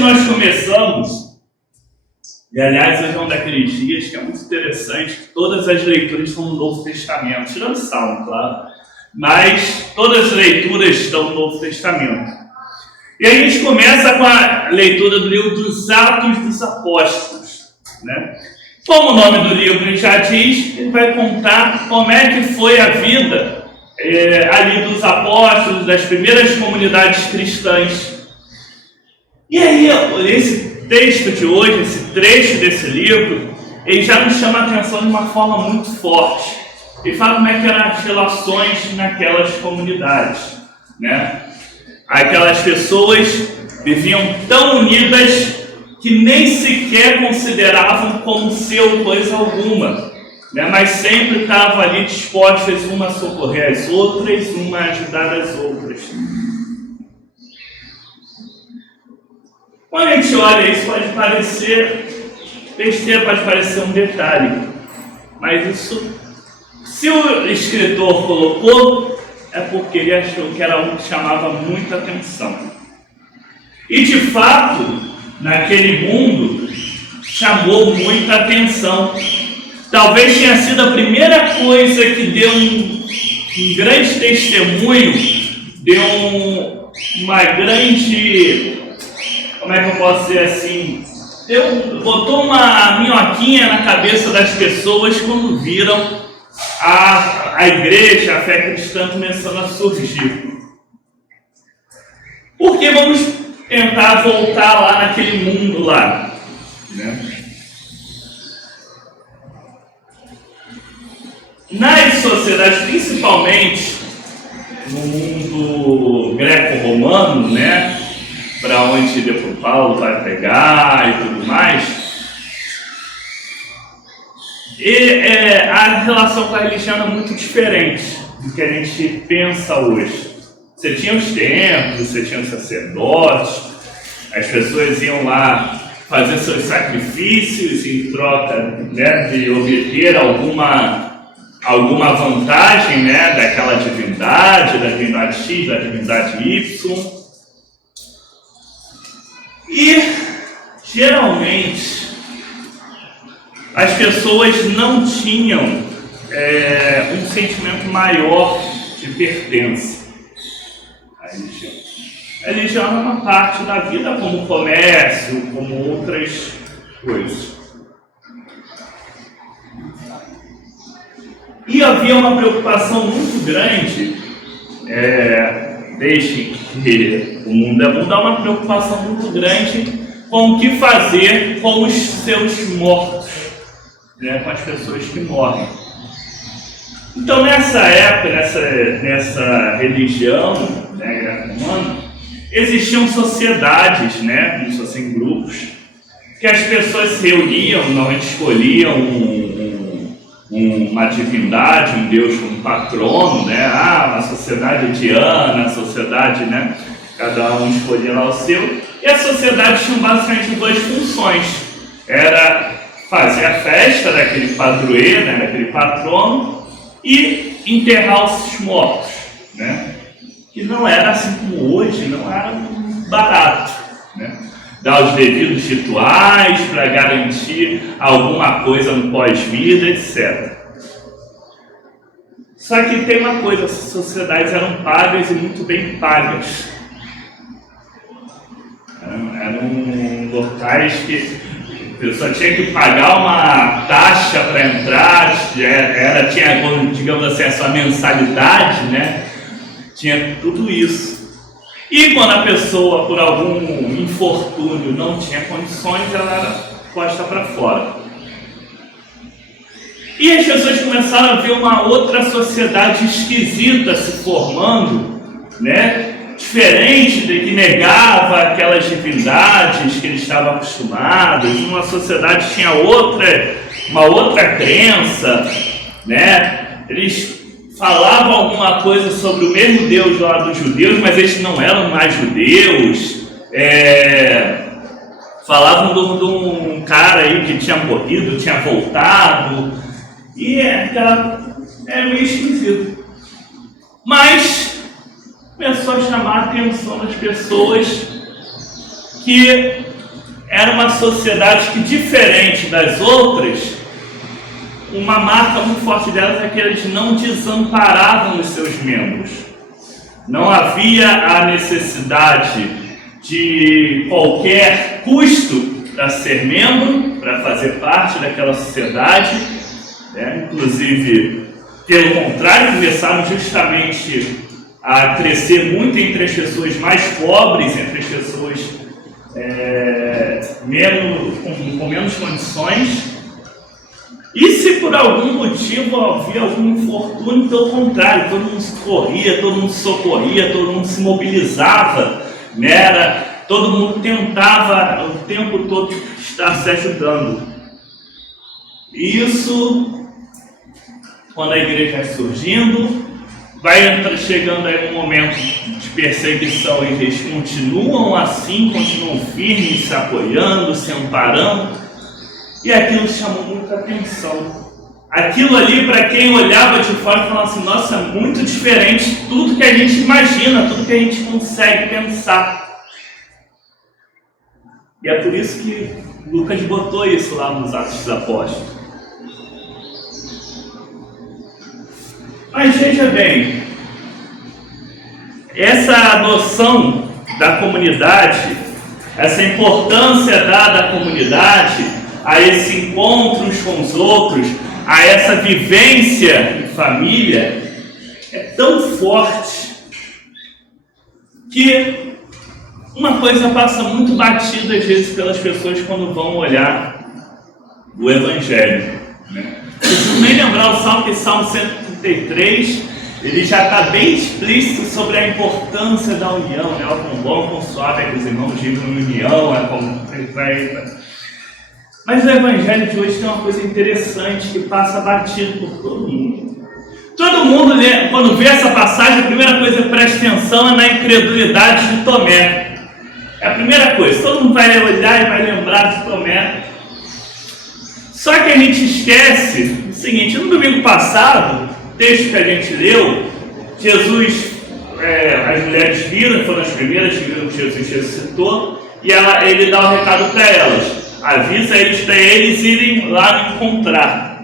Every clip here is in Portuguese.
nós começamos, e aliás hoje é um daqueles dias que é muito interessante, que todas as leituras estão no Novo Testamento, tirando Salmo, claro, mas todas as leituras estão no Novo Testamento. E a gente começa com a leitura do livro dos Atos dos Apóstolos, né? Como o nome do livro já diz, ele vai contar como é que foi a vida ali dos apóstolos, das primeiras comunidades cristãs. E aí, esse texto de hoje, esse trecho desse livro, ele já nos chama a atenção de uma forma muito forte. Ele fala como é que eram as relações naquelas comunidades, né? Aquelas pessoas viviam tão unidas que nem sequer consideravam como seu coisa alguma, né? Mas sempre estavam ali dispostas uma a socorrer as outras, uma a ajudar as outras. Quando a gente olha isso, pode parecer besteira, pode parecer um detalhe, mas isso, se o escritor colocou, é porque ele achou que era algo que chamava muita atenção. E de fato, naquele mundo, chamou muita atenção. Talvez tenha sido a primeira coisa que deu um grande testemunho, deu uma grande, como é que eu posso dizer assim, botou uma minhoquinha na cabeça das pessoas quando viram a igreja, a fé cristã começando a surgir. Porque vamos tentar voltar lá naquele mundo lá, né? Nas sociedades, principalmente no mundo greco-romano, né, para onde depois Paulo vai pregar e tudo mais, a relação com a religião é muito diferente do que a gente pensa hoje. Você tinha os templos, você tinha os sacerdotes, as pessoas iam lá fazer seus sacrifícios em troca, né, de obter alguma vantagem, né, daquela divindade, da divindade X, da divindade Y. E, geralmente, as pessoas não tinham um sentimento maior de pertença à religião. A religião é uma parte da vida, como o comércio, como outras coisas. E havia uma preocupação muito grande, desde que o mundo é mundo, há uma preocupação muito grande com o que fazer com os seus mortos, né, com as pessoas que morrem. Então, nessa época, nessa religião, né, greco-romana, existiam sociedades, né, como se fossem grupos, que as pessoas se reuniam, normalmente escolhiam uma divindade, um deus como patrono, né, uma sociedade diana, a sociedade, né, cada um escolhia lá o seu, e a sociedade tinha basicamente duas funções. Era fazer a festa daquele padroeiro, né, daquele patrono, e enterrar os mortos, né? Que não era assim como hoje, não era barato, né? Dar os devidos rituais para garantir alguma coisa no pós-vida, etc. Só que tem uma coisa, as sociedades eram pagas e muito bem pagas. Eram locais que a pessoa tinha que pagar uma taxa para entrar, tinha, digamos assim, a sua mensalidade, né? Tinha tudo isso. E quando a pessoa, por algum infortúnio, não tinha condições, ela era posta para fora. E as pessoas começaram a ver uma outra sociedade esquisita se formando, né? Diferente de que negava aquelas divindades que eles estavam acostumados. Uma sociedade tinha uma outra crença, né? Eles falavam alguma coisa sobre o mesmo Deus lá dos judeus, mas eles não eram mais judeus. Falavam de um cara aí que tinha morrido, tinha voltado, e era meio esquisito. Mas começou a chamar a atenção das pessoas que era uma sociedade que, diferente das outras, uma marca muito forte delas é que eles não desamparavam os seus membros. Não havia a necessidade de qualquer custo para ser membro, para fazer parte daquela sociedade, né? Inclusive, pelo contrário, começaram justamente a crescer muito entre as pessoas mais pobres, entre as pessoas com menos condições. E se por algum motivo havia algum infortúnio, pelo contrário, todo mundo corria, todo mundo socorria, todo mundo se mobilizava, né? Todo mundo tentava o tempo todo estar se ajudando. Isso, quando a igreja vai surgindo, vai chegando aí um momento de perseguição e eles continuam assim, continuam firmes, se apoiando, se amparando. E aquilo chamou muita atenção. Aquilo ali, para quem olhava de fora, falava assim: nossa, é muito diferente de tudo que a gente imagina, tudo que a gente consegue pensar. E é por isso que Lucas botou isso lá nos Atos dos Apóstolos. Mas veja bem, essa noção da comunidade, essa importância dada à comunidade, a esse encontro uns com os outros, a essa vivência em família, é tão forte que uma coisa passa muito batida às vezes pelas pessoas quando vão olhar o Evangelho, né? Preciso nem lembrar o Salmo, que Salmo 133, ele já está bem explícito sobre a importância da união, né? O quão bom, quão suave é que os irmãos vivam em união, é como vai. Mas o Evangelho de hoje tem uma coisa interessante que passa batido por todo mundo. Todo mundo, quando vê essa passagem, a primeira coisa que presta atenção é na incredulidade de Tomé. É a primeira coisa, todo mundo vai olhar e vai lembrar de Tomé. Só que a gente esquece o seguinte: no domingo passado, o texto que a gente leu, Jesus, as mulheres viram, foram as primeiras que viram que Jesus ressuscitou, e ele dá um recado para elas. Avisa eles para eles irem lá encontrar,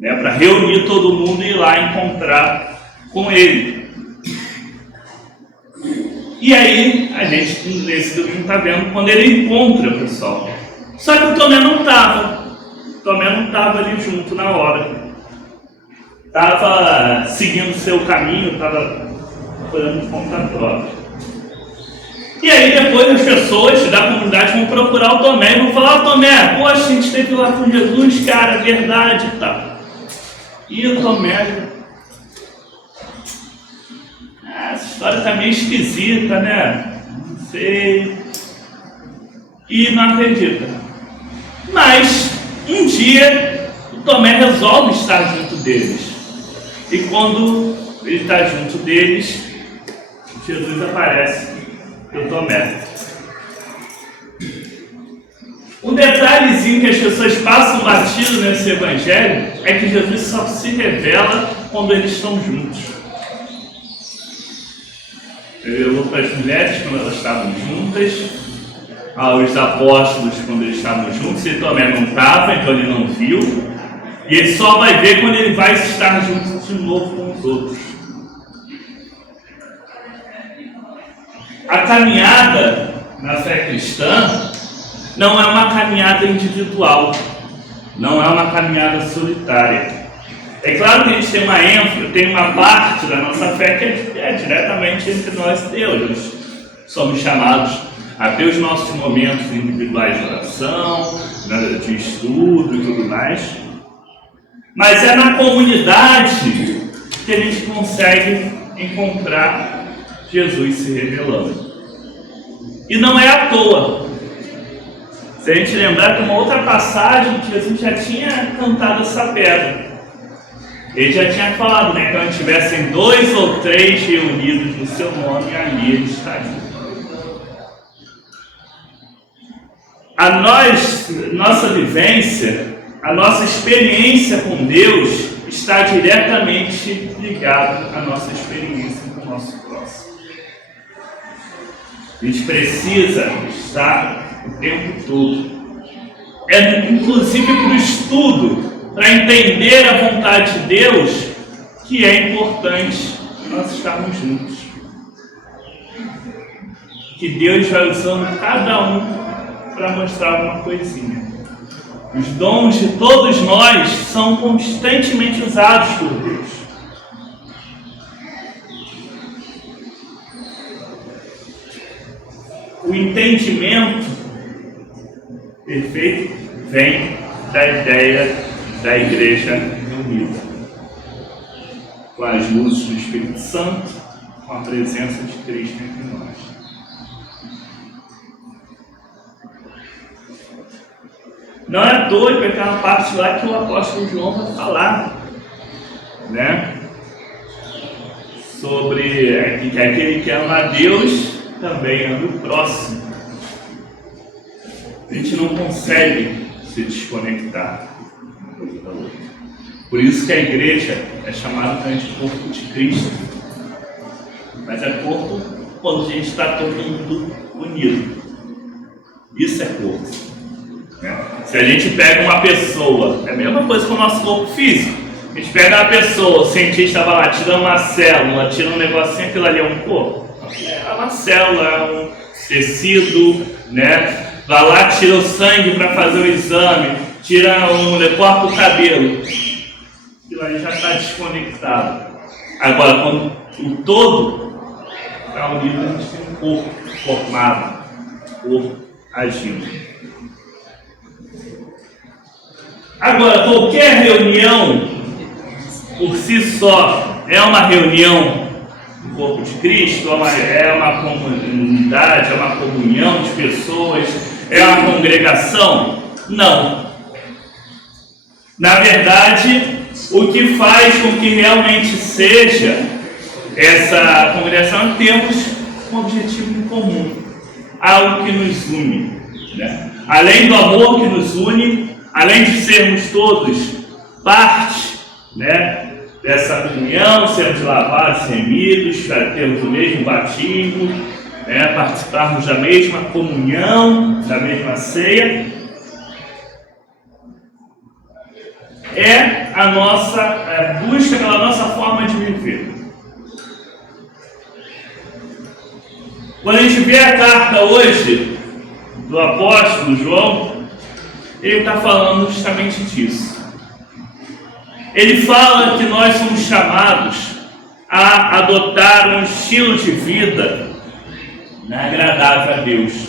né, para reunir todo mundo e ir lá encontrar com ele. E aí, a gente nesse domingo está vendo quando ele encontra o pessoal. Só que o Tomé não estava. O Tomé não estava ali junto na hora. Estava seguindo o seu caminho, estava fazendo conta própria. E aí depois as pessoas da comunidade vão procurar o Tomé e vão falar: Tomé, poxa, a gente esteve lá com Jesus, cara, verdade e tal. E o Tomé, essa história está meio esquisita, né? Não sei. E não acredita. Mas um dia o Tomé resolve estar junto deles. E quando ele está junto deles, Jesus aparece o Tomé. Um detalhezinho que as pessoas passam batido nesse evangelho é que Jesus só se revela quando eles estão juntos. Ele revelou para as mulheres quando elas estavam juntas, aos apóstolos quando eles estavam juntos, e Tomé não estava, então ele não viu, e ele só vai ver quando ele vai estar junto de novo com os outros. A caminhada na fé cristã não é uma caminhada individual, não é uma caminhada solitária. É claro que a gente tem uma ênfase, tem uma parte da nossa fé que é diretamente entre nós e Deus. Nós somos chamados a ter os nossos momentos individuais de oração, de estudo e tudo mais. Mas é na comunidade que a gente consegue encontrar Jesus se revelando. E não é à toa. Se a gente lembrar que uma outra passagem, Jesus já tinha cantado essa pedra. Ele já tinha falado, né? Quando tivessem 2 ou 3 reunidos no seu nome, ali ele estaria. Nossa vivência, a nossa experiência com Deus está diretamente ligada à nossa experiência com o nosso próximo. A gente precisa estar o tempo todo. É inclusive para o estudo, para entender a vontade de Deus, que é importante nós estarmos juntos. Que Deus vai usando cada um para mostrar alguma coisinha. Os dons de todos nós são constantemente usados por Deus. O entendimento perfeito vem da ideia da igreja unida, com as luzes do Espírito Santo, com a presença de Cristo entre nós. Não é à toa que aquela parte lá que o apóstolo João vai falar, né? Sobre que aquele que ama a Deus também ama o próximo. A gente não consegue se desconectar. Por isso que a igreja é chamada também de corpo de Cristo. Mas é corpo quando a gente está todo mundo unido. Isso é corpo. Se a gente pega uma pessoa, é a mesma coisa com o nosso corpo físico. A gente pega uma pessoa, o cientista vai lá, tira uma célula, tira um negocinho, aquilo ali é um corpo. É uma célula, é um tecido, né? Vai lá, tira o sangue para fazer o exame, corta o cabelo. Aquilo ali já está desconectado. Agora, quando o todo está unido, a gente tem um corpo formado, corpo agindo. Agora, qualquer reunião, por si só, é uma reunião do corpo de Cristo, é uma comunidade, é uma comunhão de pessoas, é uma congregação? Não. Na verdade, o que faz com que realmente seja essa congregação é termos um objetivo em comum, algo que nos une, né? Além do amor que nos une, além de sermos todos parte, né, dessa comunhão, sermos lavados e remidos, termos o mesmo batismo, né, participarmos da mesma comunhão, da mesma ceia, é a nossa busca pela nossa forma de viver. Quando a gente vê a carta hoje do apóstolo João, ele está falando justamente disso. Ele fala que nós somos chamados a adotar um estilo de vida agradável a Deus.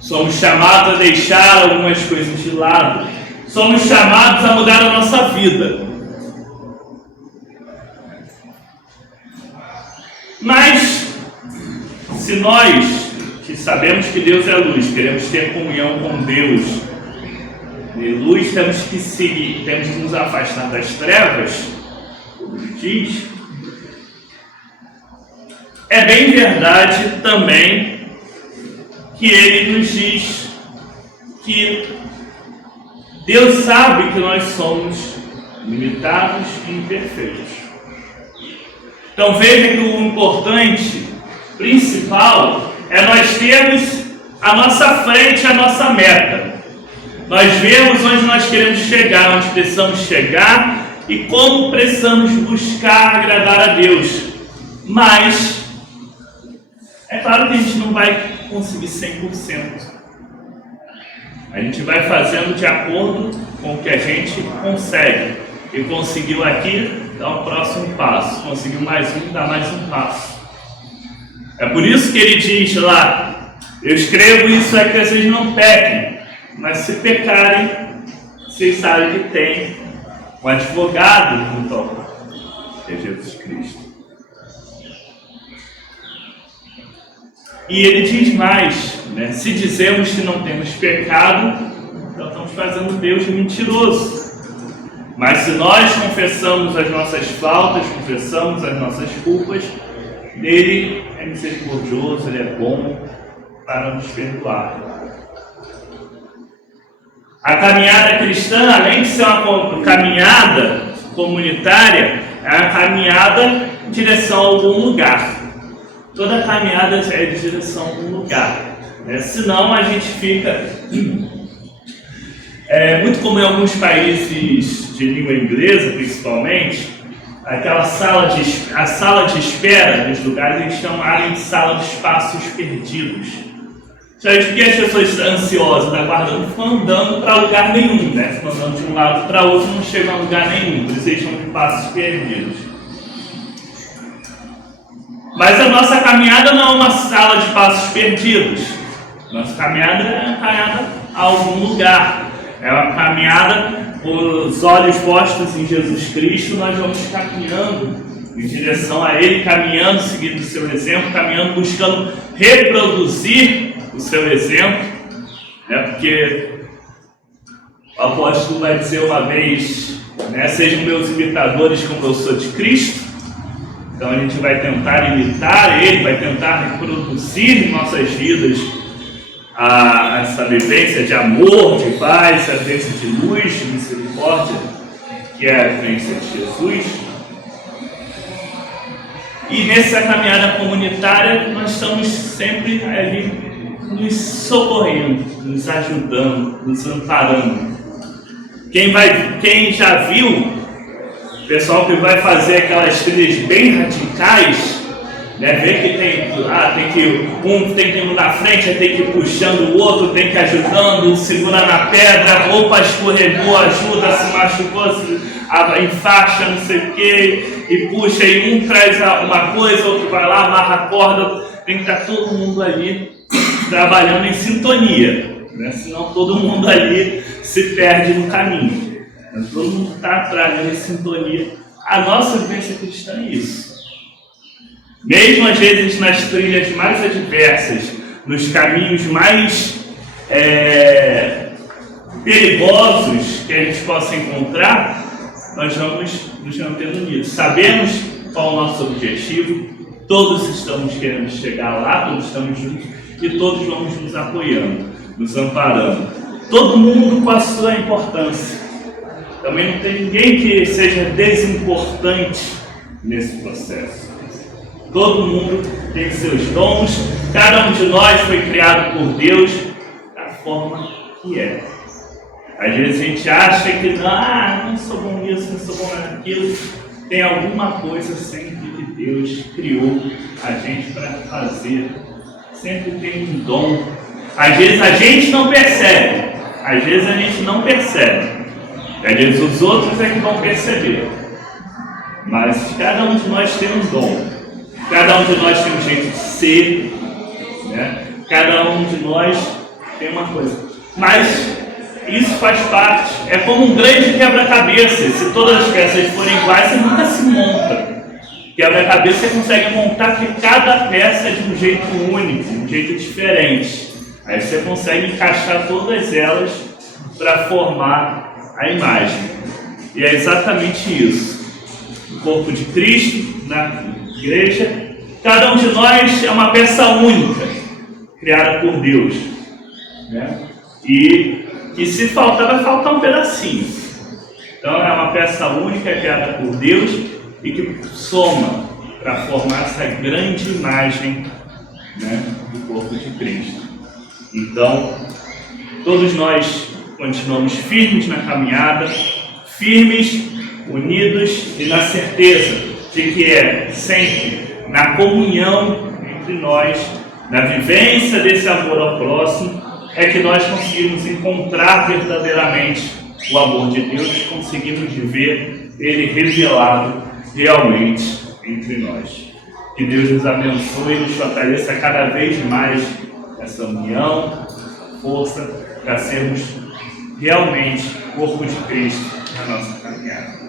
Somos chamados a deixar algumas coisas de lado. Somos chamados a mudar a nossa vida. Mas, se nós, que sabemos que Deus é luz, queremos ter comunhão com Deus, de luz, temos que seguir, temos que nos afastar das trevas, como diz. É bem verdade também que ele nos diz que Deus sabe que nós somos limitados e imperfeitos. Então veja que o importante, principal, é nós termos à nossa frente a nossa meta. Nós vemos onde nós queremos chegar, onde precisamos chegar e como precisamos buscar agradar a Deus. Mas, é claro que a gente não vai conseguir 100%. A gente vai fazendo de acordo com o que a gente consegue. E conseguiu aqui, dá o próximo passo. Conseguiu mais um, dá mais um passo. É por isso que ele diz lá, eu escrevo isso é que vocês não pequem. Mas se pecarem, vocês sabem que tem um advogado junto ao Pai, que é Jesus Cristo. E ele diz mais, né? Se dizemos que não temos pecado, então estamos fazendo Deus mentiroso. Mas se nós confessamos as nossas faltas, confessamos as nossas culpas, Ele é misericordioso, Ele é bom para nos perdoar. A caminhada cristã, além de ser uma caminhada comunitária, é uma caminhada em direção a algum lugar. Toda caminhada é de direção a algum lugar. Senão a gente fica... É muito comum em alguns países de língua inglesa, principalmente, a sala de espera nos lugares eles chamarem de sala de espaços perdidos. Porque as pessoas ansiosas, aguardando, ficam andando para lugar nenhum, né? Ficam andando de um lado para outro, não chegam a lugar nenhum, por isso eles chamam de passos perdidos. Mas a nossa caminhada não é uma sala de passos perdidos. Nossa caminhada é uma caminhada a algum lugar. É uma caminhada com os olhos postos em Jesus Cristo, nós vamos caminhando em direção a Ele, caminhando, seguindo o seu exemplo, caminhando, buscando reproduzir o seu exemplo, né? Porque o apóstolo vai dizer uma vez, né? Sejam meus imitadores como eu sou de Cristo. Então a gente vai tentar imitar Ele, vai tentar reproduzir em nossas vidas essa vivência de amor, de paz, essa vivência de luz, de misericórdia, que é a vivência de Jesus. E nessa caminhada comunitária nós estamos sempre ali nos socorrendo, nos ajudando, nos amparando. Quem já viu o pessoal que vai fazer aquelas trilhas bem radicais, né, vê que um tem que ir na frente, tem que ir puxando o outro, tem que ir ajudando, segura na pedra, roupa escorregou, ajuda, se machucou, enfaixa, não sei o que, e puxa, e um traz uma coisa, outro vai lá, amarra a corda, tem que estar todo mundo ali trabalhando em sintonia, né? Senão todo mundo ali se perde no caminho. Então, todo mundo está trabalhando em sintonia. A nossa vivência cristã é isso. Mesmo às vezes nas trilhas mais adversas, nos caminhos mais perigosos que a gente possa encontrar, nós vamos nos mantendo unidos. Sabemos qual é o nosso objetivo, todos estamos querendo chegar lá, todos estamos juntos e todos vamos nos apoiando, nos amparando. Todo mundo com a sua importância. Também não tem ninguém que seja desimportante nesse processo. Todo mundo tem seus dons, cada um de nós foi criado por Deus da forma que é. Às vezes a gente acha que não sou bom nisso, não sou bom naquilo. Tem alguma coisa sempre que Deus criou a gente para fazer. Sempre tem um dom. Às vezes a gente não percebe. Às vezes os outros é que vão perceber. Mas cada um de nós tem um dom. Cada um de nós tem um jeito de ser, né? Cada um de nós tem uma coisa. Mas isso faz parte. É como um grande quebra-cabeça. Se todas as peças forem iguais, você nunca se monta. Quebra-cabeça você consegue montar que cada peça é de um jeito único, de um jeito diferente. Aí você consegue encaixar todas elas para formar a imagem. E é exatamente isso. O corpo de Cristo, na igreja, cada um de nós é uma peça única, criada por Deus, né? E que se faltar, vai faltar um pedacinho. Então é uma peça única, criada por Deus e que soma para formar essa grande imagem, né, do corpo de Cristo. Então, todos nós continuamos firmes na caminhada, firmes, unidos e na certeza de que é sempre na comunhão entre nós, na vivência desse amor ao próximo, é que nós conseguimos encontrar verdadeiramente o amor de Deus e conseguimos ver Ele revelado realmente entre nós. Que Deus nos abençoe e nos fortaleça cada vez mais essa união, força, para sermos realmente corpo de Cristo na nossa caminhada.